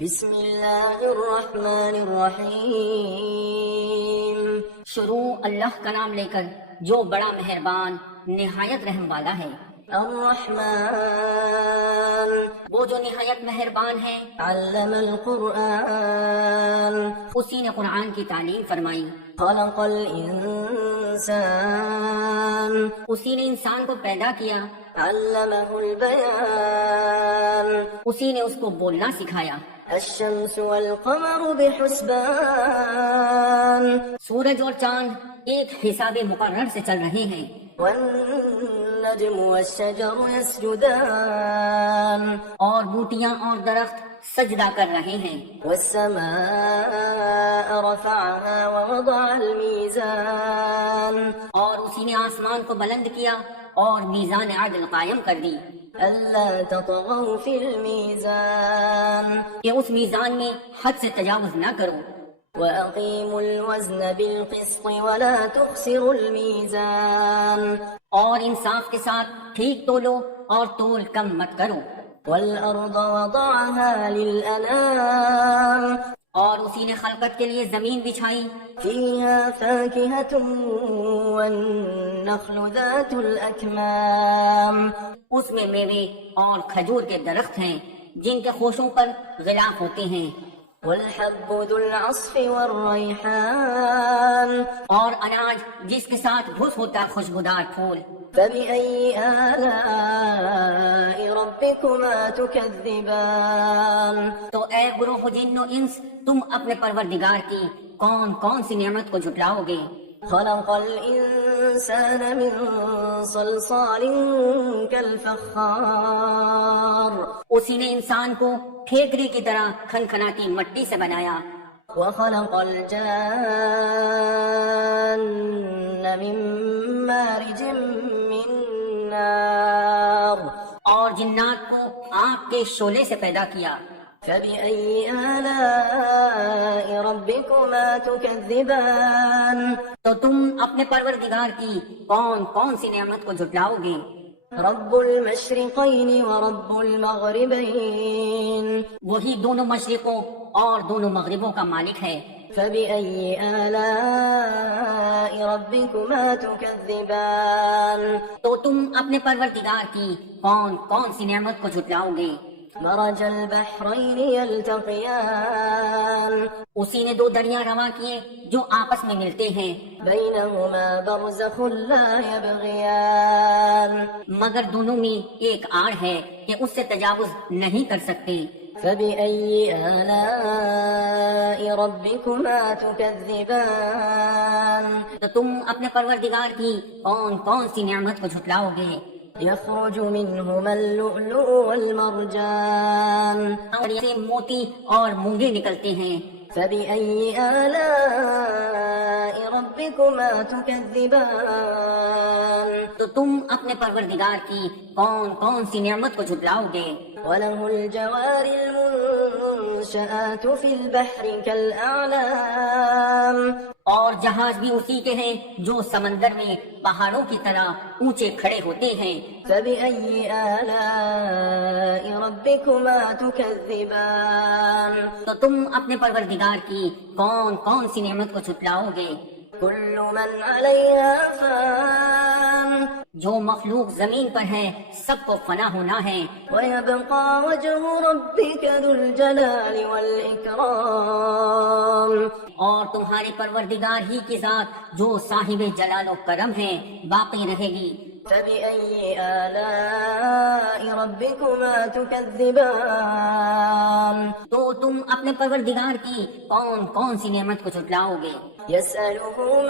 بسم اللہ الرحمن الرحیم۔ شروع اللہ کا نام لے کر جو بڑا مہربان نہایت رحم والا ہے۔ الرحمن وہ جو نہایت مہربان ہے، علم القرآن اسی نے قرآن کی تعلیم فرمائی۔ خلق الانسان اسی نے انسان کو پیدا کیا۔ علمہ البیان اسی نے اس کو بولنا سکھایا۔ الشمس والقمر بحسبان سورج اور چاند ایک حساب مقرر سے چل رہے ہیں۔ والنجم والشجر يسجدان اور بوٹیاں اور درخت سجدہ کر رہے ہیں۔ والسماء رفعها ووضع الميزان اور اسی نے آسمان کو بلند کیا اور میزان عدل قائم کر دی ألا تطغوا في الميزان کہ اس میزان میں حد سے تجاوز نہ کرو۔ وأقيموا الوزن بالقسط ولا تخسروا الميزان اور انصاف کے ساتھ ٹھیک تولو اور تول کم مت کرو۔ والأرض وضعها للأنام اور اسی نے خلقت کے لیے زمین بچھائی، فيها فاكهة والنخل ذات الأكمام اس میں میوے اور کھجور کے درخت ہیں جن کے خوشوں پر غلاف ہوتے ہیں، والحب ذو العصف والريحان اور اناج جس کے ساتھ گھس ہوتا خوشبودار پھول۔ فبأي آلاء ربكما تكذبان تو اے گروہ جن و انس، تم اپنے پروردگار کی کون کون سی نعمت کو جھٹلاؤ گے؟ خلق الإنسان من صلصال كالفخار اسی نے انسان کو ٹھیکری کی طرح کھنکھناتی مٹی سے بنایا۔ وخلق الجان من مارج من نار اور جنات کو آگ کے شعلے سے پیدا کیا۔ فبأي آلاء ربكما تكذبان تو تم اپنے پروردگار کی کون کون سی نعمت کو جھٹلاؤ گے؟ رب المشرقين ورب المغربين وہی دونوں مشرقوں اور دونوں مغربوں کا مالک ہے۔ فبأي آلاء ربكما تكذبان تو تم اپنے پروردگار کی کون کون سی نعمت کو جھٹلاؤ گے؟ مرج البحرين يلتقيان اسی نے دو دریا رواں کیے جو آپس میں ملتے ہیں، بينهما برزخ لا يبغيان مگر دونوں میں ایک آڑ ہے کہ اس سے تجاوز نہیں کر سکتے۔ فبأي آلاء ربكما تكذبان تو تم اپنے پروردگار کی کون کون سی نعمت کو جھٹلاؤ گے؟ يخرج منهما اللؤلؤ والمرجان اور سے موتی اور مونگے نکلتے ہیں۔ فبأي آلاء ربكما تكذبان تو تم اپنے پروردگار کی کون کون سی نعمت کو جھٹلاؤ گے؟ وله الجوار المنشآت في البحر كالأعلام اور جہاز بھی اسی کے ہیں جو سمندر میں پہاڑوں کی طرح اونچے کھڑے ہوتے ہیں۔ فبأي آلاء ربكما تكذبان تو تم اپنے پروردگار کی کون کون سی نعمت کو جھٹلاؤ گے؟ كل من عليها فان جو مخلوق زمین پر ہے سب کو فنا ہونا ہے، ويبقى وجه ربك ذو الجلال والإكرام اور تمہارے پروردگار ہی کی ذات جو صاحب جلال و کرم ہے باقی رہے گی۔ فبأي آلاء ربكما تكذبان تو تم اپنے پروردگار کی کون کون سی نعمت کو جھٹلاؤ گے؟ يسأله من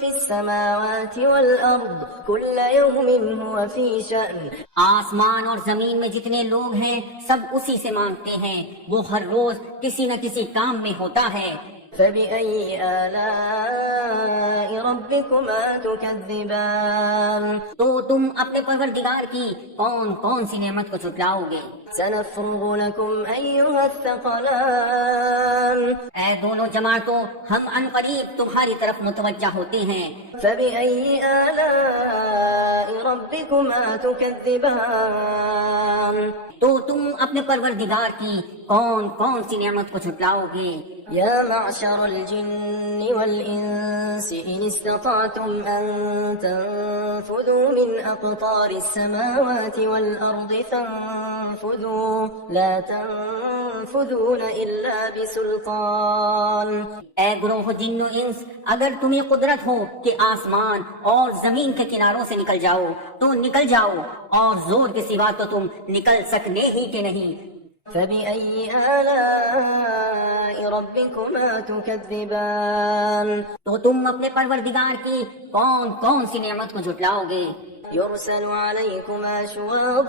في السماوات والأرض كل يوم هو في شأن آسمان اور زمین میں جتنے لوگ ہیں سب اسی سے مانگتے ہیں، وہ ہر روز کسی نہ کسی کام میں ہوتا ہے۔ فبأي آلاء ربكما تكذبان تو تم اپنے پروردگار کی کون کون سی نعمت کو جھٹلاؤ گے؟ سنفرغ لكم أيها الثقلان اے دونوں جماعتوں، ہم ان قریب تمہاری طرف متوجہ ہوتے ہیں۔ فبأي آلاء ربكما تكذبان تو تم اپنے پروردگار کی کون کون سی نعمت کو جھٹلاؤ گے؟ يا معشر الجن والإنس إن استطعتم أن تنفذوا من أقطار السماوات والأرض فانفذوا لا تنفذون إلا بسلطان. اے گروہ جن و انس، اگر تمہیں قدرت ہو کہ آسمان اور زمین کے کناروں سے نکل جاؤ تو نکل جاؤ، اور زور کے سوا تو تم نکل سکنے ہی کہ نہیں. فبأي آلاء ربكما تكذبان. تو تم اپنے پروردگار کی کون کون سی نعمت کو جھٹلاؤ گے؟ يرسل عليكما شواظ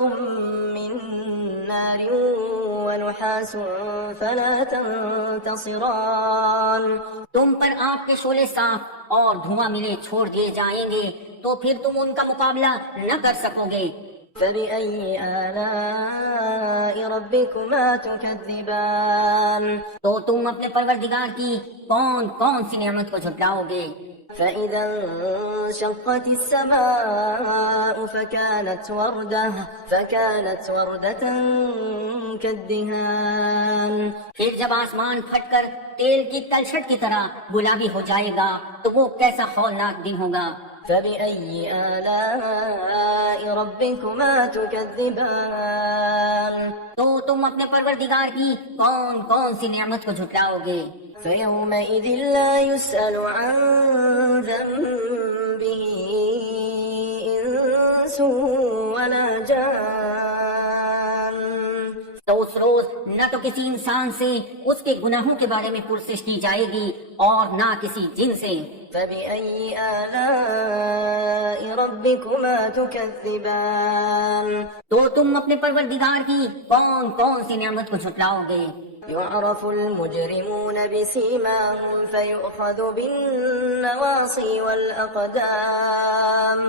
من نار ونحاس فلا تنتصران. تم پر آگ کے شعلے صاف اور دھواں ملے چھوڑ دیے جائیں گے تو پھر تم ان کا مقابلہ نہ کر سکو گے. فبأي آلاء ربكما تكذبان. تو تم اپنے پروردگار کی کون کون سی نعمت کو جھٹلاؤ گے؟ فإذا انشقت السماء فكانت وردة كالدهان. پھر جب آسمان پھٹ کر تیل کی تلچھٹ کی طرح گلابی ہو جائے گا تو وہ کیسا ہولناک دن ہوگا. فبأي آلاء ربكما تكذبان. تو تم اپنے پروردگار کی کون کون سی نعمت کو جھٹلاؤ گے؟ فيومئذ لا يسأل عن ذنبه إنس ولا جان. تو اس روز نہ تو کسی انسان سے اس کے گناہوں کے بارے میں پرسش کی جائے گی اور نہ کسی جن سے. فبأي آلاء ربكما تكذبان. تو تم اپنے پروردگار کی کون کون سی نعمت کو جھٹلاؤ گے؟ يعرف المجرمون بسيماهم فيؤخذ بالنواصي والأقدام.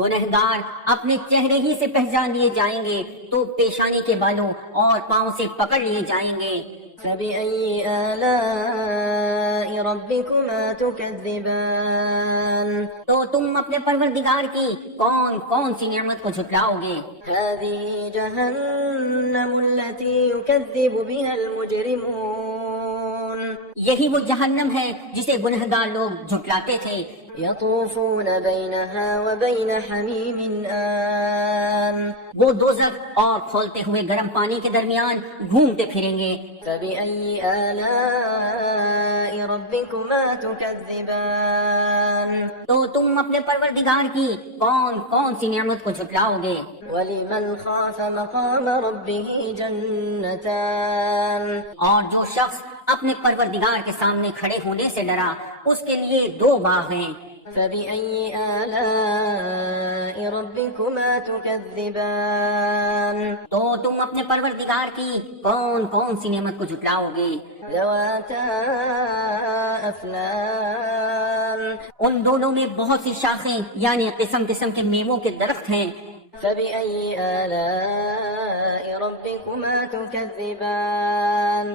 گنہگار اپنے چہرے ہی سے پہچان لیے جائیں گے تو پیشانی کے بالوں اور پاؤں سے پکڑ لیے جائیں گے. فبأي آلاء ربكما تكذبان. تو تم اپنے پروردگار کی کون کون سی نعمت کو جھٹلاؤ گے؟ هذه جهنم التي يكذب بها المجرمون. یہی وہ جہنم ہے جسے گنہگار لوگ جھٹلاتے تھے. يطوفون بينها وبين حميم آن. وہ دوزخ اور کھولتے ہوئے گرم پانی کے درمیان گھومتے پھریں گے. فبأي آلاء ربكما تكذبان. تو تم اپنے پروردگار کی کون کون سی نعمت کو جھٹلاؤ گے؟ ولمن خاف مقام ربه جنتان. اور جو شخص اپنے پروردگار کے سامنے کھڑے ہونے سے ڈرا اس کے لیے دو باغ ہیں. فبأي آلاء ربكما تكذبان. تو تم اپنے پروردگار کی کون کون سی نعمت کو جھٹلاؤ گے؟ ذواتا افنان. ان دونوں میں بہت سی شاخیں یعنی قسم قسم کے میووں کے درخت ہیں. فبأي آلاء ربكما تكذبان.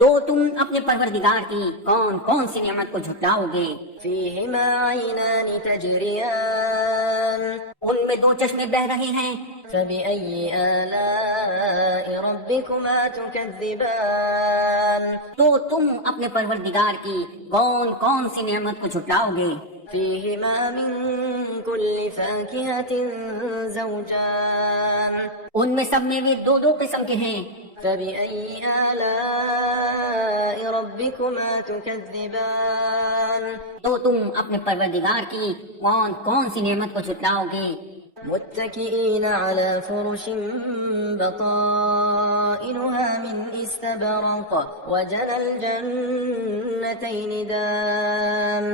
تو تم اپنے پروردگار کی کون کون سی نعمت کو جھٹلاؤ گے؟ فيهما عينان تجريان. ان میں دو چشمے بہ رہے ہیں. فبأي آلاء ربكما تكذبان. تو تم اپنے پروردگار کی کون کون سی نعمت کو جھٹلاؤ گے؟ فيهما من كل فاكهة زوجان. ان میں سب میوے دو دو قسم کے ہیں. فبأي آلاء ربكما تكذبان. تو تم اپنے پروردگار کی کون کون سی نعمت کو جھٹلاؤ گے؟ متكئين على فرش بطائنها من استبرق وجنى الجنتين دان.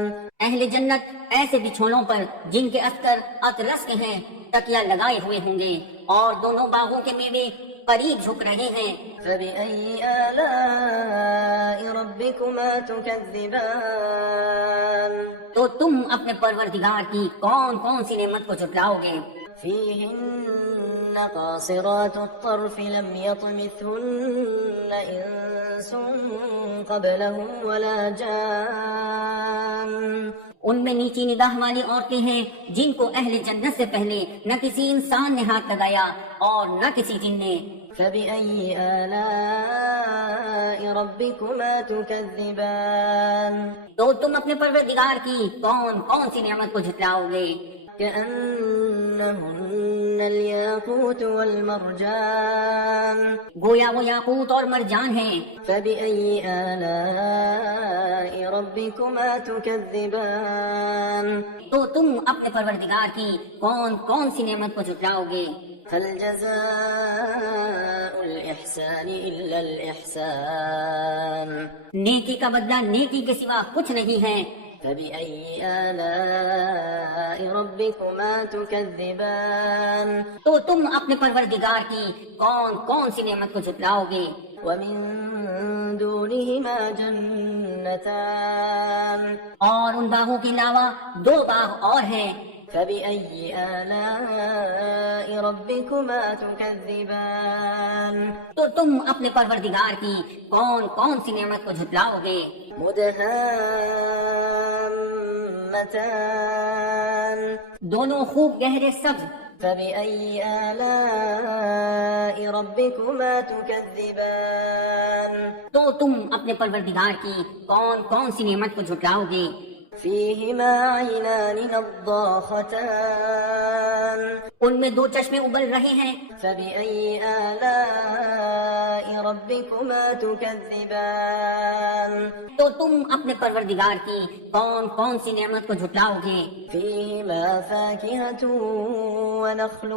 اہل جنت ایسے بچھونوں پر جن کے استر اطلس کے ہیں تکیا لگائے ہوئے ہوں گے اور دونوں باغوں کے میوے قریب جھک رہے ہیں. فبأي آلاء ربكما تكذبان. تو تم اپنے پروردگار کی کون کون سی نعمت کو جھٹلاؤ گے؟ فيهن قاصرات الطرف لم يطمثهن إنس قبلهم ولا جان. ان میں نیچی نگاہ والی عورتیں ہیں جن کو اہل جنت سے پہلے نہ کسی انسان نے ہاتھ لگایا اور نہ کسی جن نے۔ فبأي آلاء ربكما تكذبان تو تم اپنے پروردگار کی کون کون سی نعمت کو جھٹلاؤ گے؟ كأنهن الياقوت والمرجان گویا وہ یاقوت اور مرجان ہیں۔ فبأي آلاء ربكما تكذبان تو تم اپنے پروردگار کی کون کون سی نعمت کو جھٹلاؤ گے؟ هل جزاء الإحسان إلا الإحسان نیکی کا بدلہ نیکی کے سوا کچھ نہیں ہے۔ فبأي آلاء ربكما تكذبان تو تم اپنے پروردگار کی کون کون سی نعمت کو جھٹلاؤ گے؟ ومن دونهما جنتان اور ان باغوں کے علاوہ دو باغ اور ہیں۔ فبأي آلاء ربكما تكذبان تو تم اپنے پروردگار کی کون کون سی نعمت کو جھٹلاؤ گے؟ مدهامتان دونوں خوب گہرے سبز۔ فبأي آلاء ربكما تكذبان تو تم اپنے پروردگار کی کون کون سی نعمت کو جھٹلاؤ گے؟ فيهما عينان نضاختان ان میں دو چشمے ابل رہے ہیں۔ فبأي آلاء ربكما تكذبان تو تم اپنے پروردگار کی کون کون سی نعمت کو جھٹلاؤ گے؟ فيهما فاكهة ونخل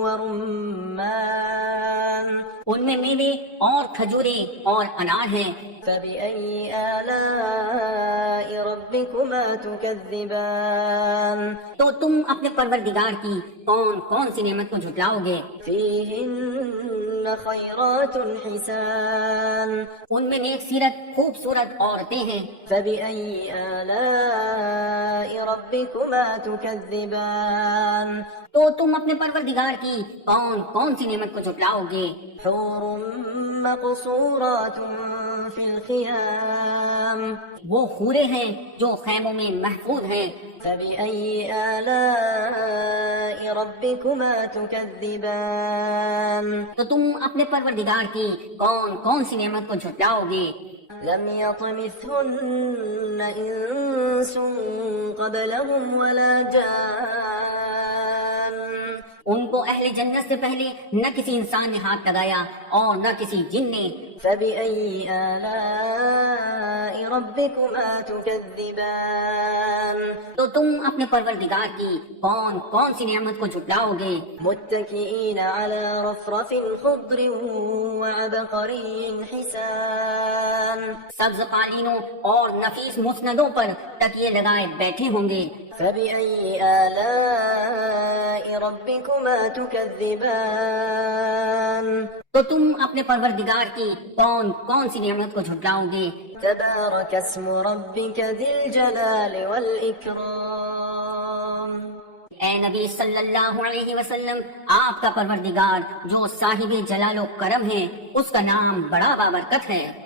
ورمان ان میں میوے اور کھجورے اور انار ہیں۔ فبأي آلاء ربكما تكذبان تو تم اپنے پروردگار کی کون کون سی نعمت کو جھٹلاؤ گے؟ فيهن خيرات حسان ان میں نیک سیرت خوبصورت عورتیں ہیں۔ فبأي آلاء ربكما تكذبان تو تم اپنے پروردگار کی کون کون سی نعمت کو جھٹلاؤ گے؟ حور مقصورات في الخيام وہ حورے ہیں جو خیموں میں محفوظ ہیں۔ فبأي آلاء ربكما تكذبان تو تم اپنے پروردگار کی کون کون سی نعمت کو جھٹلاؤ گے؟ لم يطمثهن إنس قبلهم ولا جان ان کو اہل جنت سے پہلے نہ کسی انسان نے ہاتھ لگایا اور نہ کسی جن نے۔ فبأي آلاء ربكما تكذبان تو تم اپنے پروردگار کی کون کون سی نعمت کو جھٹلاؤ گے؟ متكئين على رفرف خضر وعبقري حسان سبز قالینوں اور نفیس مسندوں پر تکیے لگائے بیٹھے ہوں گے۔ فبأي آلاء ربكما تكذبان تو تم اپنے پروردگار کی کون کون سی نعمت کو جھٹلاؤ گے؟ تبارك اسم ربك ذي الجلال والإكرام اے نبی صلی اللہ علیہ وسلم، آپ کا پروردگار جو صاحب جلال و کرم ہے، اس کا نام بڑا بابرکت ہے۔